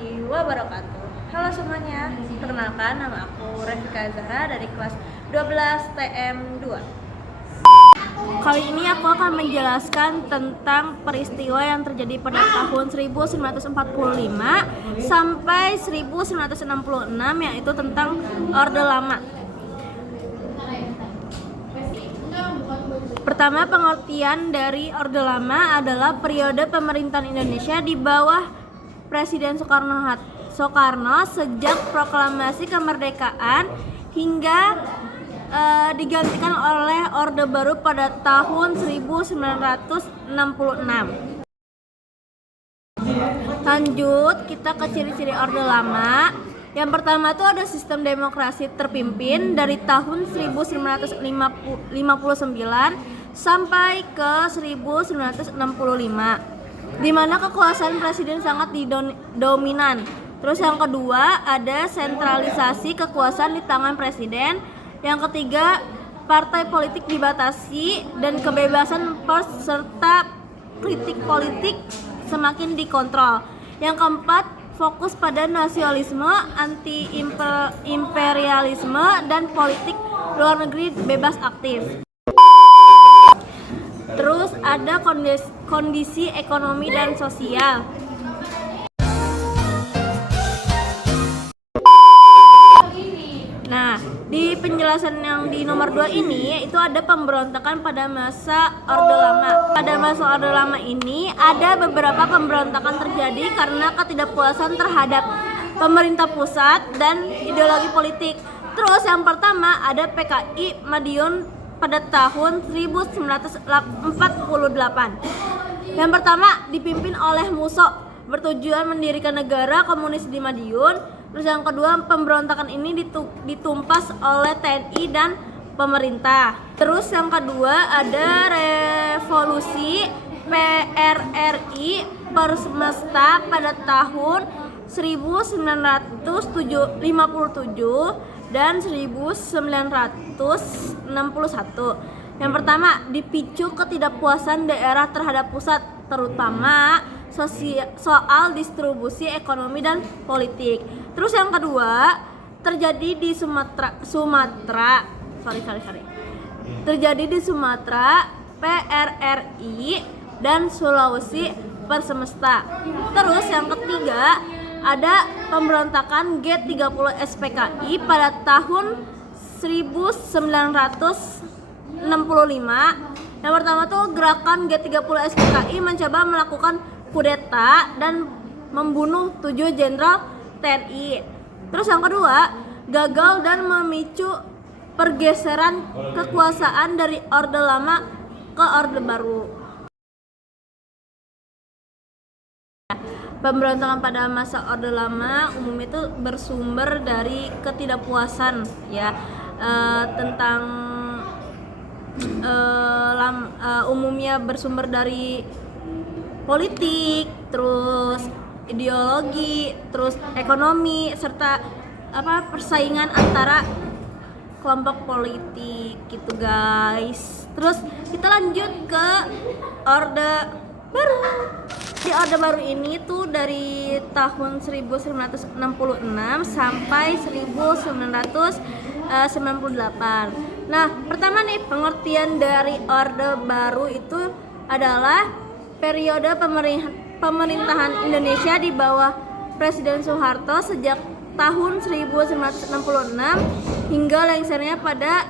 warahmatullahi wabarakatuh. Halo semuanya, perkenalkan nama aku Revika Zahra dari kelas 12 TM2. Kali ini aku akan menjelaskan tentang peristiwa yang terjadi pada tahun 1945 sampai 1966, yaitu tentang Orde Lama. Pertama, pengertian dari Orde Lama adalah periode pemerintahan Indonesia di bawah Presiden Soekarno sejak proklamasi kemerdekaan hingga digantikan oleh Orde Baru pada tahun 1966. Lanjut, kita ke ciri-ciri Orde Lama. Yang pertama itu ada sistem demokrasi terpimpin dari tahun 1959 sampai ke 1965, di mana kekuasaan presiden sangat dominan. Terus yang kedua ada sentralisasi kekuasaan di tangan presiden. Yang ketiga, partai politik dibatasi dan kebebasan pers serta kritik politik semakin dikontrol. Yang keempat, fokus pada nasionalisme, anti-imperialisme, dan politik luar negeri bebas aktif. Terus ada kondisi ekonomi dan sosial. Nah, di penjelasan yang di nomor 2 ini itu ada pemberontakan pada masa Orde Lama. Pada masa Orde Lama ini ada beberapa pemberontakan terjadi karena ketidakpuasan terhadap pemerintah pusat dan ideologi politik. Terus yang pertama ada PKI Madiun pada tahun 1948. Yang pertama dipimpin oleh Musso, bertujuan mendirikan negara komunis di Madiun. Terus yang kedua, pemberontakan ini ditumpas oleh TNI dan pemerintah. Terus yang kedua ada revolusi PRRI Persemesta pada tahun 1957 dan 1961. Yang pertama, dipicu ketidakpuasan daerah terhadap pusat, terutama soal distribusi ekonomi dan politik. Terus yang kedua, terjadi di Terjadi di Sumatera, PRRI dan Sulawesi Persemesta. Terus yang ketiga, ada pemberontakan G30 SPKI pada tahun 1965. Yang pertama tuh gerakan G30 SPKI mencoba melakukan kudeta dan membunuh 7 jenderal TNI. Terus yang kedua, gagal dan memicu pergeseran kekuasaan dari Orde Lama ke Orde Baru. Pemberontakan pada masa Orde Lama umumnya itu bersumber dari ketidakpuasan tentang umumnya bersumber dari politik, terus ideologi, terus ekonomi, serta persaingan antara kelompok politik gitu guys. Terus kita lanjut ke Orde Baru. Di Orde Baru ini tuh dari tahun 1966 sampai 1998. Nah, pertama nih, pengertian dari Orde Baru itu adalah periode pemerintahan Indonesia di bawah Presiden Soeharto sejak tahun 1966 hingga lengsernya pada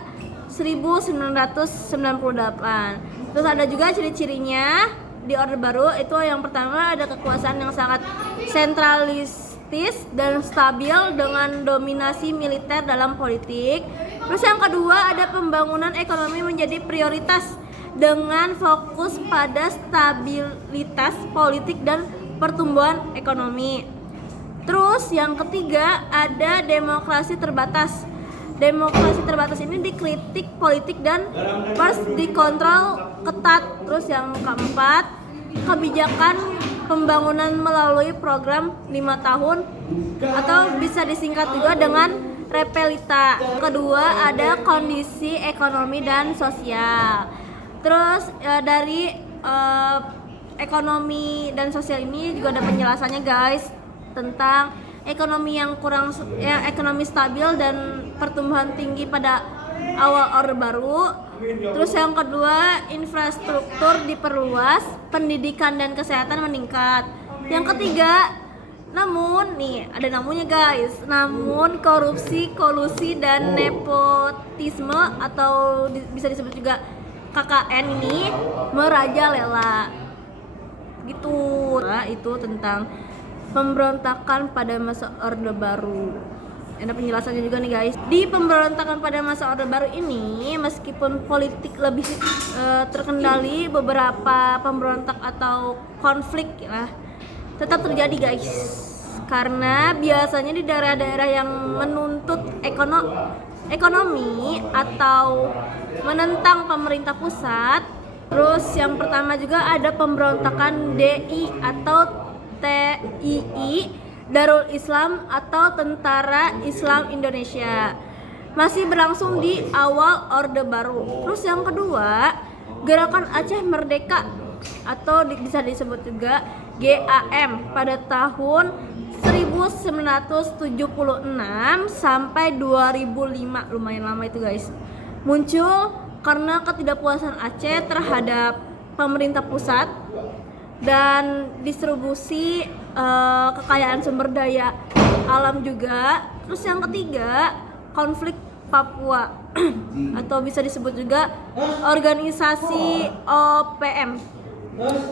1998. Terus ada juga ciri-cirinya di Orde Baru. Itu yang pertama ada kekuasaan yang sangat sentralistis dan stabil dengan dominasi militer dalam politik. Terus yang kedua ada pembangunan ekonomi menjadi prioritas dengan fokus pada stabilitas politik dan pertumbuhan ekonomi. Terus yang ketiga ada demokrasi terbatas. Demokrasi terbatas ini dikritik politik dan pers dikontrol ketat. Terus yang keempat, kebijakan pembangunan melalui program 5 tahun atau bisa disingkat juga dengan Repelita. Kedua ada kondisi ekonomi dan sosial. Terus dari ekonomi dan sosial ini juga ada penjelasannya guys. tentang ekonomi yang ekonomi stabil dan pertumbuhan tinggi pada awal Orde Baru. Terus yang kedua, infrastruktur diperluas, pendidikan dan kesehatan meningkat. Yang ketiga, namun nih ada namunnya guys, namun korupsi, kolusi dan nepotisme atau bisa disebut juga KKN ini merajalela gitu. Nah, itu tentang pemberontakan pada masa Orde Baru. Ada penjelasannya juga nih guys. Di pemberontakan pada masa Orde Baru ini, meskipun politik lebih terkendali, beberapa pemberontak atau konflik ya tetap terjadi guys, karena biasanya di daerah-daerah yang menuntut ekonomi atau menentang pemerintah pusat. Terus yang pertama juga ada pemberontakan DI atau TII, Darul Islam atau Tentara Islam Indonesia, masih berlangsung di awal Orde Baru. Terus yang kedua, Gerakan Aceh Merdeka atau bisa disebut juga GAM pada tahun 1976 sampai 2005, lumayan lama itu guys. Muncul karena ketidakpuasan Aceh terhadap pemerintah pusat dan distribusi kekayaan sumber daya alam juga. Terus yang ketiga, konflik Papua atau bisa disebut juga organisasi OPM.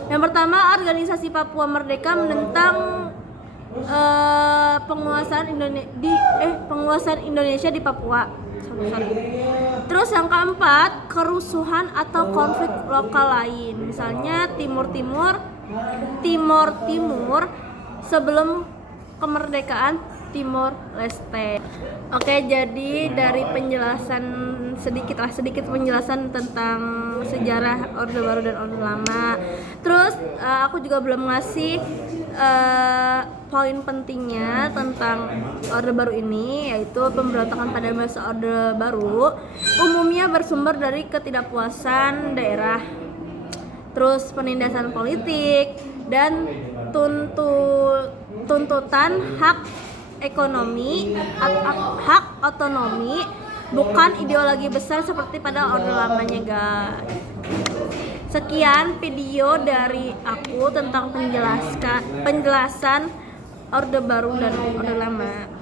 Yang pertama, organisasi Papua Merdeka menentang penguasaan Indonesia di Papua. Terus yang keempat, kerusuhan atau konflik lokal lain, misalnya Timur Timur sebelum kemerdekaan Timor Leste. Oke, jadi dari penjelasan sedikit penjelasan tentang sejarah Orde Baru dan Orde Lama. Terus aku juga belum ngasih poin pentingnya tentang Orde Baru ini, yaitu pemberontakan pada masa Orde Baru umumnya bersumber dari ketidakpuasan daerah, terus penindasan politik dan tuntutan hak ekonomi, hak otonomi, bukan ideologi besar seperti pada Orde Lamanya guys. Sekian video dari aku tentang penjelasan Orde Baru dan Orde Lama.